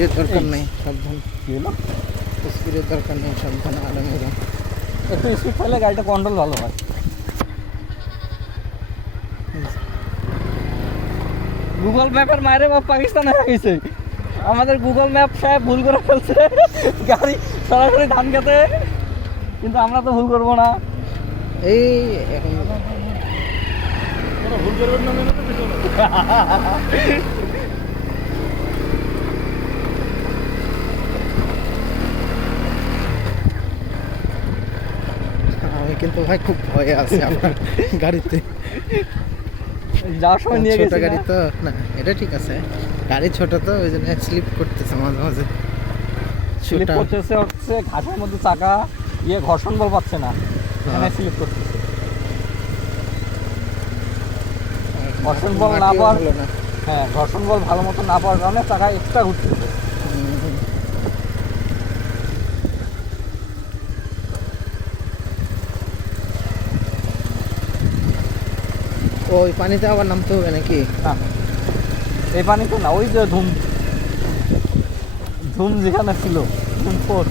স্পিডের দরকার নেই, সাবধান। কি হলো? স্পিডের দরকার নেই, সাবধান আরামে যাও। একটু স্পিড থাকলে গাড়িটা কন্ট্রোল ভালো হয়। গুগল ম্যাপের মায়ের বাপ পাকিস্তানে হয়ে গেছে। আমাদের গুগল ম্যাপ সাহেব ভুল করে ফেলছে, গাড়ি সরাসরি ধান খেতে, কিন্তু আমরা তো ভুল করবো না। এই এখন ভুল করবেন না মেনে তো পিছনে। আমি কিন্তু ভাই খুব ভয়ে আছি আপনার গাড়িতে। যাওয়ার সময় নিয়ে ছোট গেছি গাড়ি না? তো না, এটা ঠিক আছে, গাড়ি ছোট তো ওই জন্য স্লিপ করতেছে মাঝে মাঝে। স্লিপ ছোটা- করতেছে হচ্ছে ঘাসের মধ্যে চাকা ঘর্ষণ বল পাচ্ছে না, এখানে স্লিপ করতেছে। ঘর্ষণ বল না মাটিও পাওয়ার, ভালো না। হ্যাঁ ঘর্ষণ বল ভালো মতো না পাওয়ার কারণে চাকা এক্সট্রা ঘুরতেছে। হুম। ওই পানিতে আবার নামতে হবে নাকি? না এই পানিতে না, ওই যে ধুম ধুম যেখানে ছিল, ধুম ফোর।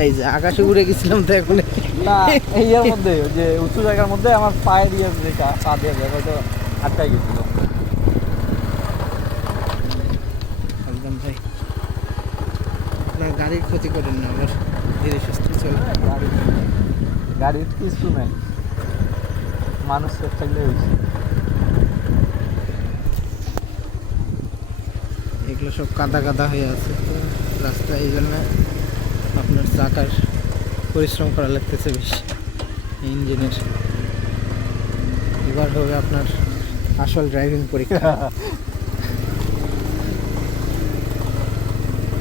এই যে আকাশে উড়ে গেছিলাম তো এখন। না এই এর মধ্যে ওই যে উঁচু জায়গার মধ্যে আমার পায়ে দিয়ে যেটা পা দিয়ে যায় হয়তো আটকাই গেছিল। একদম ভাই, আপনার গাড়ির ক্ষতি করেন না, আবার ধীরে সুস্থে চলে। গাড়ির কিছু নাই, মানুষ সেফ থাকলে হয়েছে। এগুলো সব কাদা কাদা হয়ে আছে তো রাস্তা, এই জন্য আপনার চাকার পরিশ্রম করা লাগতেছে বেশি ইঞ্জিনের। এবার হবে আপনার আসল ড্রাইভিং পরীক্ষা।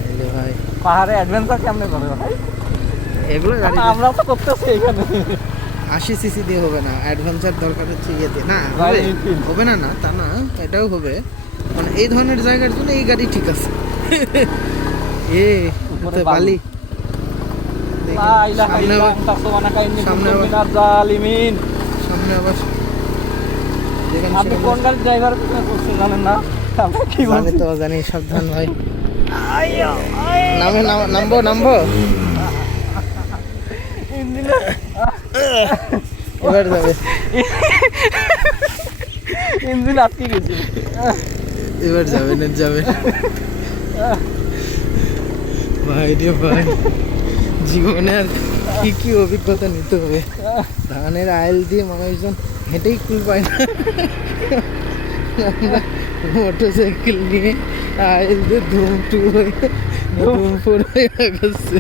এই যে ভাই, পাহাড়ে অ্যাডভেঞ্চার কেমনে করে ভাই? এগুলো গাড়ি আমরা তো করতেছি এখানে। 80 সিসি দিয়ে হবে না, অ্যাডভেঞ্চার দরকার হচ্ছে ইয়েতে। না Royal হবে, Enfield। হবে না, না তা না, এটাও হবে। মানে এই ধরনের জায়গার জন্য এই গাড়ি ঠিক আছে। এ উপরে ওতে বালি দেখেন, লা ইলাহা সামনে ইল্লাল্লাহ আবার- আনতা সুবহানাকা ইন্নী সামনে কুনতু আবার- মিনাজ জালিমিন। সামনে আবার দেখেন, আপনি কোন গাড়ির ড্রাইভার পিছনে করছেন জানেন না? আমরা কি জানি বলছি? তো জানি, সাবধান ভাই। আইয়ো, নামে নামবো নামবো, ইঞ্জিনে এবার যাবে, ইঞ্জিন আটকে গেছে। এবার যাবে না যাবে। ভাই রে ভাই, জীবনে আর কি কি অভিজ্ঞতা নিতে হবে। ধানের আইল দিয়ে মানুষজন হেঁটেই কুল পায় না, মোটরসাইকেল নিয়ে আইল দিয়ে ধুম টু হয়ে ধুম পড়ে গেছে।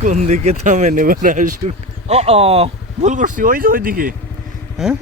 কোন দিকে থামেন এবার আসুক। ও ভুল করছি, ওই যে ওইদিকে। হ্যাঁ